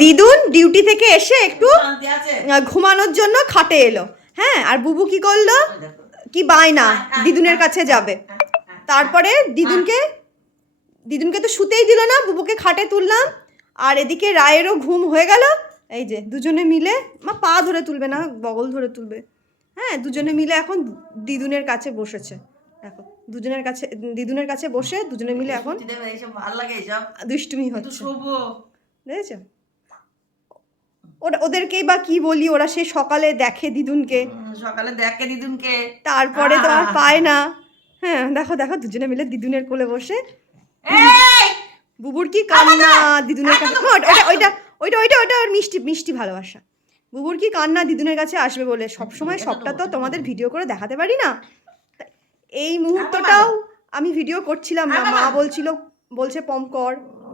দিদুন ডিউটি থেকে এসে একটু ঘুমানোর জন্য খাটে এলো। হ্যাঁ আর বুবু কি করল? কি বায়না? হ্যাঁ, দিদুনের কাছে যাবে। তারপরে দিদুনকে দিদুনকে তো শুতেই দিল না বুবুকে খাটে তুললাম। আর এদিকে রায়েরও ঘুম হয়ে গেল। এই যে দুজনে মিলে মা পা ধরে তুলবে না বগল ধরে তুলবে। হ্যাঁ দুজনে মিলে এখন দিদুনের কাছে বসেছে। দেখো দুজনের কাছে দিদুনের কাছে বসে দুজনে মিলে এখন দুষ্টুমি হচ্ছে। বুঝেছ ওরা ওদেরকেই বা কি বলি ওরা সে সকালে দেখে দিদুনকে। সকালে দেখে দিদুনকে। তারপরে তো আর পায় না। হ্যাঁ দেখো দেখো দুজনে মিলে দিদুনের কোলে বসে। বুবুর কি কান্না দিদুনের কাছে ওটা ওইটা ওইটা ওইটা ওইটা ওর মিষ্টি মিষ্টি ভালোবাসা। বুবুর কি কান্না দিদুনের কাছে আসবে বলে? সব সময় সবটা তো তোমাদের ভিডিও করে দেখাতে পারি না। এই মুহূর্তটাও আমি ভিডিও করছিলাম না। মা বলছিল বলছে পম কর।